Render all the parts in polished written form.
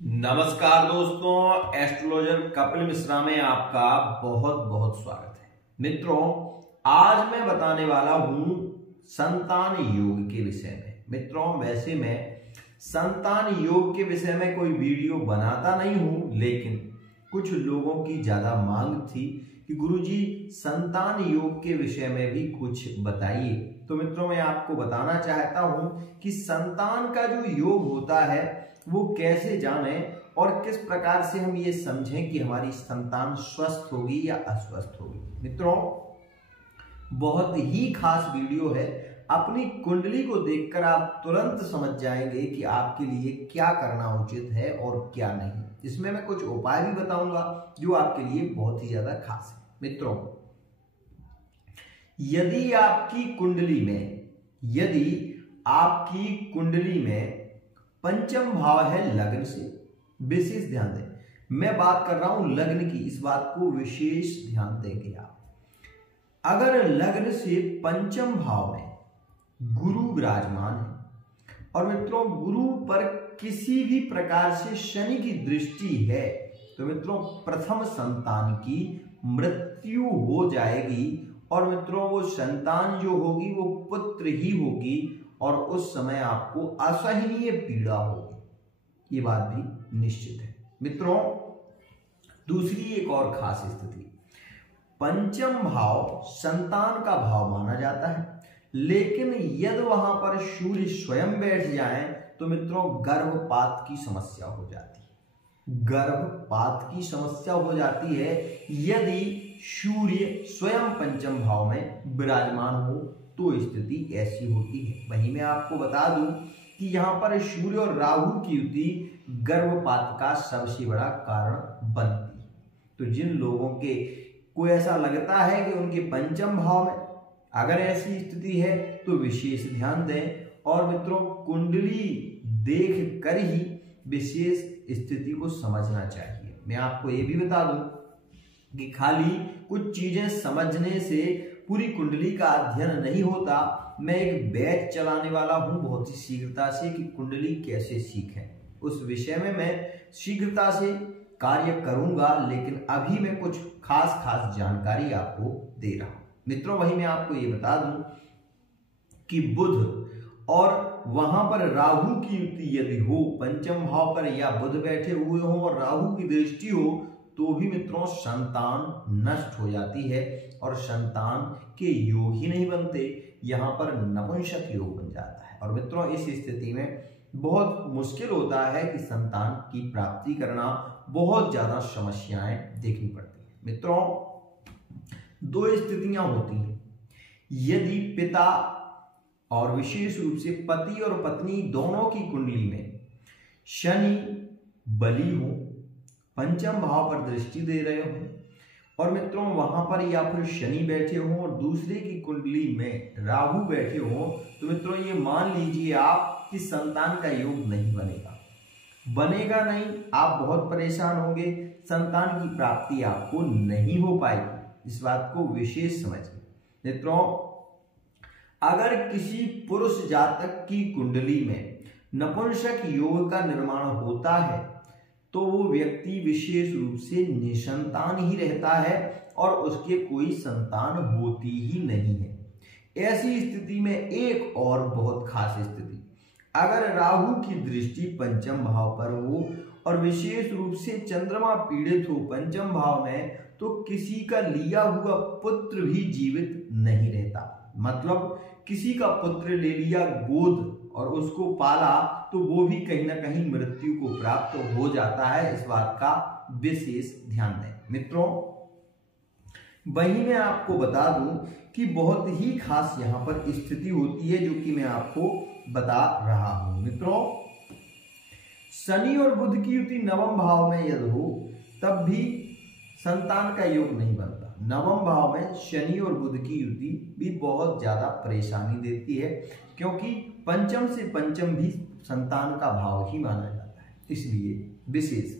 नमस्कार दोस्तों, एस्ट्रोलॉजर कपिल मिश्रा में आपका बहुत बहुत स्वागत है। मित्रों, आज मैं बताने वाला हूं संतान योग के विषय में। मित्रों, वैसे मैं संतान योग के विषय में कोई वीडियो बनाता नहीं हूं, लेकिन कुछ लोगों की ज्यादा मांग थी कि गुरुजी संतान योग के विषय में भी कुछ बताइए। तो मित्रों, मैं आपको बताना चाहता हूं कि संतान का जो योग होता है वो कैसे जाने और किस प्रकार से हम ये समझें कि हमारी संतान स्वस्थ होगी या अस्वस्थ होगी। मित्रों, बहुत ही खास वीडियो है। अपनी कुंडली को देखकर आप तुरंत समझ जाएंगे कि आपके लिए क्या करना उचित है और क्या नहीं। इसमें मैं कुछ उपाय भी बताऊंगा जो आपके लिए बहुत ही ज्यादा खास है। मित्रों, यदि आपकी कुंडली में पंचम भाव है लग्न से, विशेष ध्यान दें। मैं बात कर रहा हूं लग्न की, इस बात को विशेष ध्यान देंगे आप। अगर लग्न से पंचम भाव में गुरु विराजमान है और मित्रों गुरु पर किसी भी प्रकार से शनि की दृष्टि है, तो मित्रों प्रथम संतान की मृत्यु हो जाएगी और मित्रों वो संतान जो होगी वो पुत्र ही होगी और उस समय आपको असहनीय पीड़ा होगी। ये बात भी निश्चित है। मित्रों, दूसरी एक और खास स्थिति, पंचम भाव संतान का भाव माना जाता है, लेकिन यदि वहां पर सूर्य स्वयं बैठ जाए तो मित्रों गर्भपात की समस्या हो जाती है। गर्भपात की समस्या हो जाती है यदि सूर्य स्वयं पंचम भाव में विराजमान हो, तो स्थिति ऐसी होती है। वहीं मैं आपको बता दूं कि यहां पर सूर्य और राहु की युति गर्भपात का सबसे बड़ा कारण बनती है। तो जिन लोगों के को ऐसा लगता है कि उनके पंचम भाव में अगर ऐसी स्थिति है तो विशेष ध्यान दें और मित्रों कुंडली देख कर ही विशेष स्थिति को समझना चाहिए। मैं आपको ये भी बता दूं कि खाली कुछ चीजें समझने से पूरी कुंडली का अध्ययन नहीं होता। मैं एक बैच चलाने वाला हूं बहुत ही शीघ्रता से कि कुंडली कैसे सीखें। उस विषय में मैं शीघ्रता से कार्य करूंगा, लेकिन अभी मैं कुछ खास जानकारी आपको दे रहा हूं। मित्रों, वही मैं आपको ये बता दूं कि बुध और वहां पर राहु की युति यदि हो, पंचम भाव पर या बुध बैठे हुए हो और राहु की दृष्टि हो, तो भी मित्रों संतान नष्ट हो जाती है और संतान के योग ही नहीं बनते, यहां पर नपुंसक योग बन जाता है। और मित्रों इस स्थिति में बहुत मुश्किल होता है कि संतान की प्राप्ति करना, बहुत ज्यादा समस्याएं देखनी पड़ती है। मित्रों, दो स्थितियां होती हैं। यदि पिता और विशेष रूप से पति और पत्नी दोनों की कुंडली में शनि बली हो, पंचम भाव पर दृष्टि दे रहे हो और मित्रों वहां पर या फिर शनि बैठे हो और दूसरे की कुंडली में राहु बैठे हो, तो मित्रों ये मान लीजिए आप कि संतान का योग नहीं बनेगा नहीं। आप बहुत परेशान होंगे, संतान की प्राप्ति आपको नहीं हो पाएगी। इस बात को विशेष समझिए। मित्रों, अगर किसी पुरुष जातक की कुंडली में नपुंसक योग का निर्माण होता है तो वो व्यक्ति विशेष रूप से निसंतान ही रहता है और उसके कोई संतान होती ही नहीं है। ऐसी स्थिति में एक और बहुत खास स्थिति, अगर राहु की दृष्टि पंचम भाव पर हो और विशेष रूप से चंद्रमा पीड़ित हो पंचम भाव में, तो किसी का लिया हुआ पुत्र भी जीवित नहीं रहता। मतलब किसी का पुत्र ले लिया गोद और उसको पाला तो वो भी कहीं ना कहीं मृत्यु को प्राप्त हो जाता है। इस बात का विशेष ध्यान दें। मित्रों, वही मैं आपको बता दूं कि बहुत ही खास यहां पर स्थिति होती है जो कि मैं आपको बता रहा हूं। मित्रों, शनि और बुध की युति नवम भाव में यदि हो तब भी संतान का योग नहीं बनता। नवम भाव में शनि और बुध की युति भी बहुत ज्यादा परेशानी देती है, क्योंकि पंचम से पंचम भी संतान का भाव ही माना जाता है, इसलिए विशेष।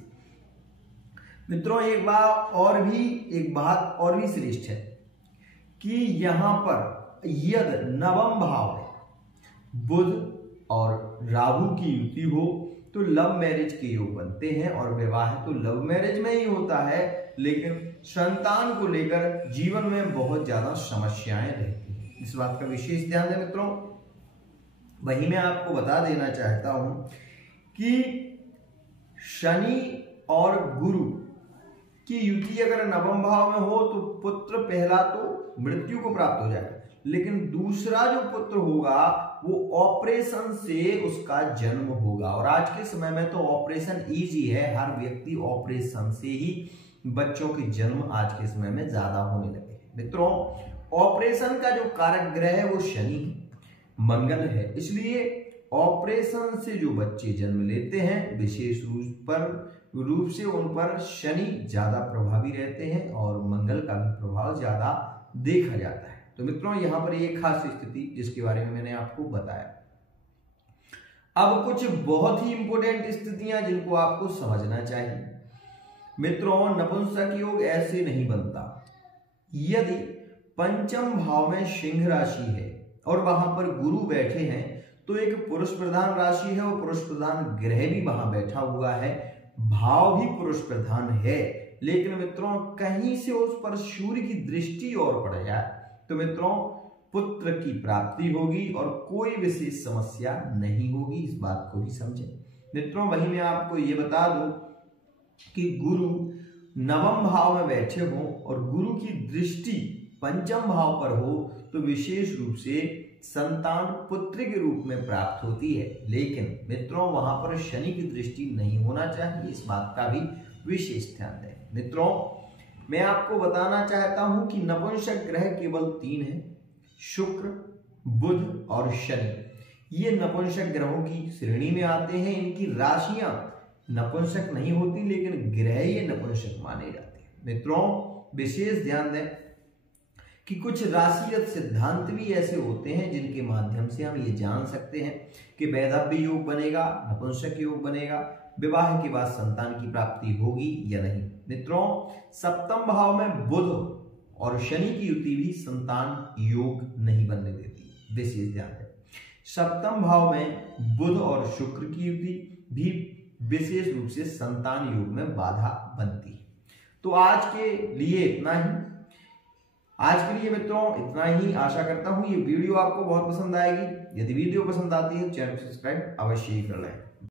मित्रों, एक बात और भी श्रेष्ठ है कि यहां पर यदि नवम भाव में बुध और राहु की युति हो तो लव मैरिज के योग बनते हैं और विवाह तो लव मैरिज में ही होता है, लेकिन संतान को लेकर जीवन में बहुत ज्यादा समस्याएं रहती हैं। इस बात का विशेष ध्यान दें मित्रों। वही मैं आपको बता देना चाहता हूं कि शनि और गुरु की युति अगर नवम भाव में हो तो पुत्र पहला तो मृत्यु को प्राप्त हो जाएगा, लेकिन दूसरा जो पुत्र होगा वो ऑपरेशन से उसका जन्म होगा। और आज के समय में तो ऑपरेशन इजी है, हर व्यक्ति ऑपरेशन से ही बच्चों के जन्म आज के समय में ज्यादा होने लगे हैं। मित्रों, ऑपरेशन का जो कारक ग्रह है वो शनि मंगल है, इसलिए ऑपरेशन से जो बच्चे जन्म लेते हैं विशेष रूप से उन पर शनि ज्यादा प्रभावी रहते हैं और मंगल का भी प्रभाव ज्यादा देखा जाता है। तो मित्रों, यहां पर एक खास स्थिति जिसके बारे में मैंने आपको बताया। अब कुछ बहुत ही इंपॉर्टेंट स्थितियां जिनको आपको समझना चाहिए। मित्रों, नपुंसक योग ऐसे नहीं बनता। यदि पंचम भाव में सिंह राशि है और वहां पर गुरु बैठे हैं तो एक पुरुष प्रधान राशि है और पुरुष प्रधान ग्रह भी वहां बैठा हुआ है, भाव भी पुरुष प्रधान है, लेकिन मित्रों कहीं से उस पर सूर्य की दृष्टि और पड़ जाए तो मित्रों पुत्र की प्राप्ति होगी और कोई विशेष समस्या नहीं होगी। इस बात को भी समझें मित्रों। वही मैं आपको ये बता दूं कि गुरु नवम भाव में बैठे हो और गुरु की दृष्टि पंचम भाव पर हो तो विशेष रूप से संतान पुत्र के रूप में प्राप्त होती है, लेकिन मित्रों वहां पर शनि की दृष्टि नहीं होना चाहिए। इस बात का भी विशेष ध्यान दें। मित्रों, मैं आपको बताना चाहता हूं कि नपुंसक ग्रह केवल 3 हैं, शुक्र, बुध और शनि। ये नपुंसक ग्रहों की श्रेणी में आते हैं। इनकी राशियां नपुंसक नहीं होती, लेकिन ग्रह ये नपुंसक माने जाते हैं। मित्रों, विशेष ध्यान दें कि कुछ राशिगत सिद्धांत भी ऐसे होते हैं जिनके माध्यम से हम ये जान सकते हैं कि वैधव्य योग बनेगा, नपुंसक योग बनेगा, विवाह के बाद संतान की प्राप्ति होगी या नहीं। मित्रों, सप्तम भाव में बुध और शनि की युति भी संतान योग नहीं बनने देती। विशेष ध्यान है, सप्तम भाव में बुध और शुक्र की युति भी विशेष रूप से संतान योग में बाधा बनती है। तो आज के लिए इतना ही। आज के लिए मित्रों इतना ही। आशा करता हूं ये वीडियो आपको बहुत पसंद आएगी। यदि वीडियो पसंद आती है चैनल को सब्सक्राइब अवश्य ही कर लें।